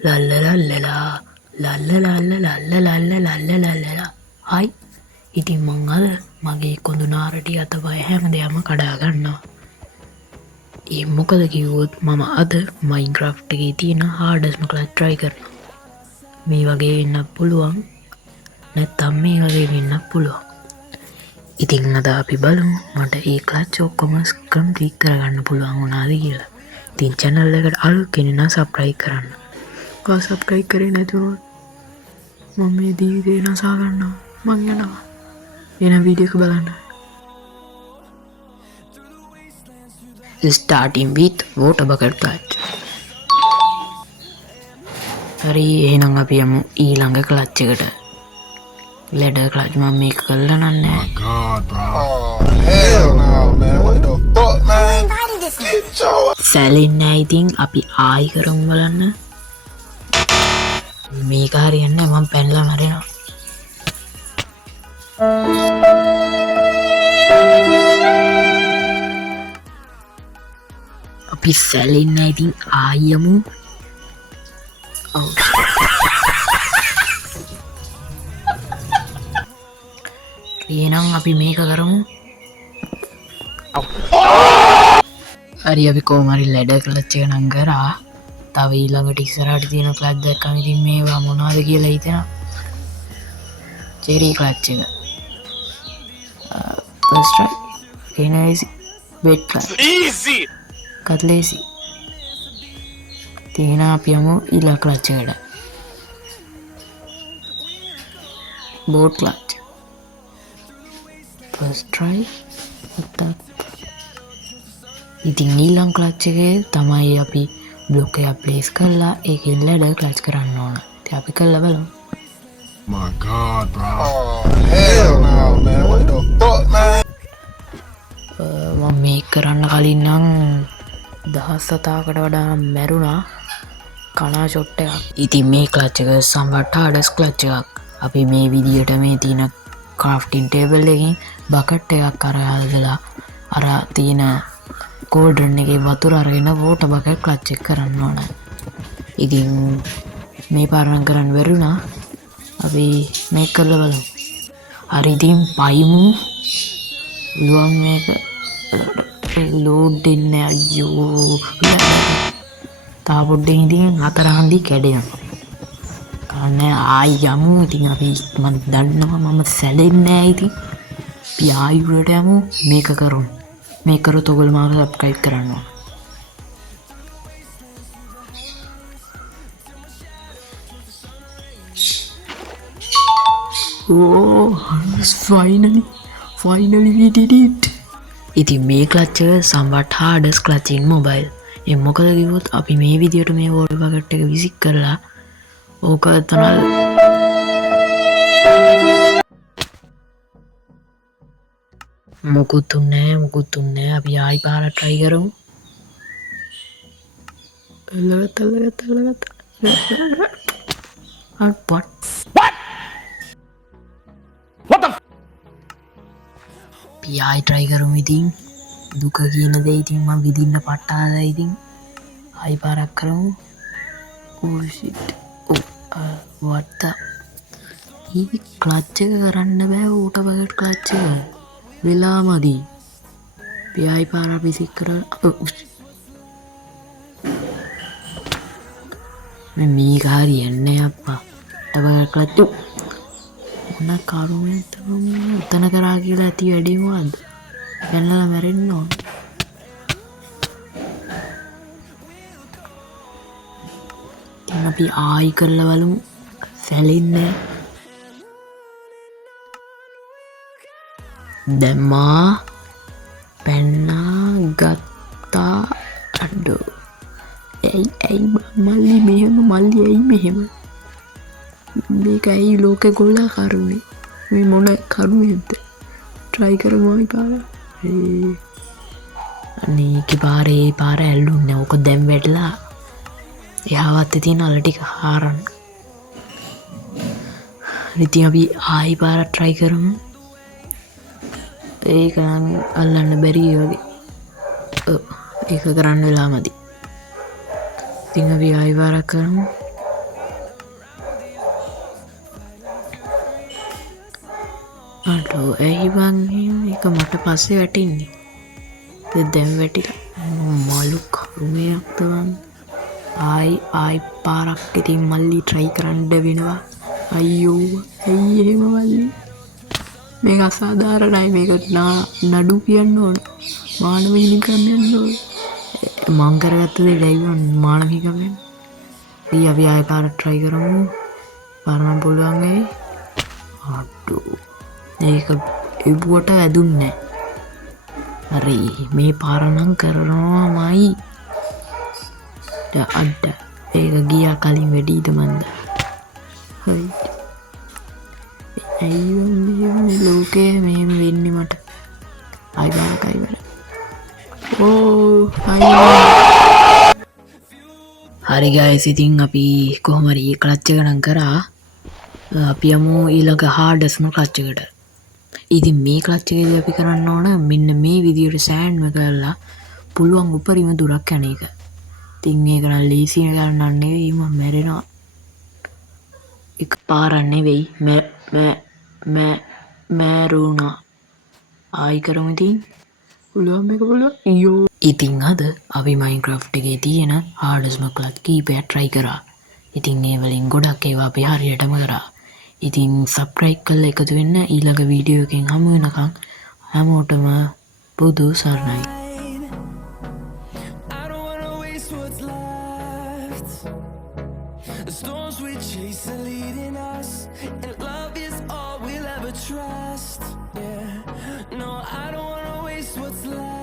ලල්ලලල්ලලා ලල්ලලල්ලලල්ලලල්ලලල්ලලල්ලලා හයි ඉතින් මං අද මගේ කොඳුනාරටි අතපය හැම දෙයක්ම කඩා ගන්නවා. ඒ මොකද කිව්වොත් මම අද මයින්ක්‍රාෆ්ට් එකේ තියෙන හාඩස්ම ක්ලච් try කරනවා. මේ වගේ වෙන්නත් පුළුවන් නැත්නම් මේ වගේ වෙන්නත් පුළුවන්. ඉතින් අද අපි බලමු මට ඒ ක්ලච් ඔක්කොම කම්ප්ලීට් කරගන්න පුළුවන් වුණාද කියලා. ඉතින් channel එකට අලුත් කෙනෙක් නම් subscribe කරන්න. ඔයා subscribe කරේ නැතුනොත් මම මේ දීවිදේ නසා ගන්නවා. මං යනවා. එන වීඩියෝ එක බලන්න. Starting with water bucket clutch. හරි එහෙනම් අපි යමු ඊළඟ ක්ලච් එකට. ලෙඩර් ක්ලච් මම මේක කරලා නැහැ. Oh God, bro. Oh hell no, man. What the fuck, man? සැලෙන්නේ නැහැ. ඉතින් අපි ආයි කරමු බලන්න. මේක හරියන්නේ නැහැ. මම පැනලා මැරෙනවා. අපි සැලෙන්නේ නැහැ. ඉතින් ආයි යමු. ඔව්. එහෙනම් අපි මේක කරමු. හරි අපි කොහොම හරි ලෙඩර් ක්ලච් එක නම් කරා. තව ඊළඟට ඉස්සරහට තියෙන ක්ලච් දැක්කම ඉතින් මේවා මොනවද කියලා හිතෙනවා. චෙරි ක්ලච් එක. First try. එනයිසි. Wet clutch. Easy. කට්ලේසි. තියෙන අපි යමු ඊළඟ ක්ලච් එකට. Boat clutch. First try. ඉතින් ඊළඟ ක්ලච් එකේ තමයි අපි බ්ලොක් එක ප්ලේස් කරලා ඒකෙන් ලෙඩර් ක්ලච් කරන්න ඕන. ඉතින් අපි කරලා බලමු. My God, bro. Oh hell no, man. What the fuck, man? මම මේක කරන්න කලින් නම් 17කට වඩා මැරුණා කනා ෂොට් එකක්. ඉතින් මේ ක්ලච් එක සම්වට හඩස් ක්ලච් එකක්. අපි මේ විදියට මේ තියෙන ක්‍රාෆ්ටින් ටේබල් එකකින් බකට් එකක් අරගෙන අර තියෙන කෝල්ඩ්‍රන් එකේ වතුර අරගෙන වෝටර් බකට් ක්ලච් එක කරන්න ඕන. ඉතින් මේ පාරම් කරන්න බැරුණා. අපි මේක කරලා බලමු. හරි ඉතින් පයිමු. ලුවන් මේක ලෝඩ් දෙන්නේ අයියෝ. තා පොඩ්ඩෙන් ඉතින් හතර හන්දි කැඩෙනවා. කන්නේ ආයි යමු. ඉතින් අපි මම දන්නවා මම සැලෙන්නේ නැහැ. ඉතින් අපි ආයි උඩට යමු. මේක කරමු. මේක කරොත් ඔයගොල්ලෝ මාව සබ්ස්ක්‍රයිබ් කරන්න ඕන. Oh, finally we did it. ඉතින් මේ ක්ලච් එක somewhat hardest clutch in mobile. ඒ මොකද කිව්වොත් අපි මේ විදියට මේ වෝටර් බකට් එක විසික් කරලා ඕක තනල් මොකුත් උන්නේ අපි ආයි පාර try කරමු. ලගත what පියායි try කරමු. ඉතින් දුක කියන දේ ඉතින් මම විඳින්න පට්ටාදයි. ඉතින් ආයි පාරක් කරමු. oh shit. what the e clutch එක කරන්න බෑ. වෝටර් බකට් ක්ලච් එක වෙලා මදි. පියායි පාර විසික් කරලා මේක හරියන්නේ අප්පා. වෝටර් බකට් ක්ලච් මොන කරුමෙන්ද උතන කරා කියලා ඇති වැඩේ මොකද්ද? පැනලා මැරෙන්න ඕන. දැන් අපි ආයි කරලා බලමු. සැලෙන්නේ දැම්මා පැන්නා ගත්තා අඩෝ. ඇයි මල්ලි මෙහෙම ඇයි මෙහෙම? මේක ඇයි ලෝකෙ ගොල්ලා කරුනේ? මේ මොන කරුමේද? try කරමු ආයි පාර. අනේ පාර ඇල්ලුන්නේ. ඕක දැන් වැටලා එහාවත් තියෙන අල ටික හාරන්න. ඉතින් අපි ආයි පාර try කරමු. ඒක නම් අල්ලන්න බැරි වගේ. ඒක කරන්න වෙලා මදි. ඉතින් අපි ආයි පාරක් කරමු. අඩෝ ඇයි බං එහෙම? ඒක මට පස්සේ වැටින්නේ. දැන් වැටිලා මලු කරුමයක්ද බං. ආයි පාරක් ඉතින් මල්ලි try කරන්න වෙනවා. අයියෝ ඇයි එහෙම මල්ලි? මේක අසාධාරණයි. මේක නඩු කියන්න ඕන. මානව හිමිකම් යන්න ඕන. මං කරගත්ත දේ ඩයිවන් මානව හිමිකම් යන්න. අපි ආයෙ පාරක් try කරමු. පාරනම් පුළුවන් වෙයි. අඩෝ ඒක එව්වට වැදුන්නේ නැහැ. හරි මේ පාරනම් කරනවාමයි. අඩ ඒක ගියා කලින් වැඩිද මන්ද. හරි ඇයි මේ ලෝකේ මෙහෙම වෙන්නේ මට. අයිබාකයි වැඩ. හරි ගයිස් ඉතින් අපි කොහොම හරි ක්ලච් එක නම් කරා. අපි යමු ඊළඟ හාඩස්ම ක්ලච් එකට. ඉතින් මේ ක්ලච් එකේදී අපි කරන්න ඕන මෙන්න මේ විදියට සෑන්ඩ් එක කරලා පුළුවන් උපරිම දුරක් යන එක. ඉතින් මේක නම් ලීසි ගන්නන්න නෙවෙයි මම මැරෙනවා. එක පාරක් නෙවෙයි මැරුණා. ආයි කරමු ඉතින්. පුළුවන් මේක පුළුවන්. අයියෝ. ඉතින් අද අපි මයින්ක්‍රාෆ්ට් එකේ තියෙන හාඩස්ම ක්ලච් කීපයක් try කරා. ඉතින් ඒ වලින් ගොඩක් ඒවා අපි හරියටම කරා. ඉතින් සබ්ස්ක්‍රයිබ් කරලා එකතු වෙන්න. ඊළඟ වීඩියෝ එකෙන් හමු වෙනකන් හැමෝටම බුදු සරණයි. The storms we chase are leading us, and love is all we'll ever trust. Yeah, no, I don't wanna waste what's left.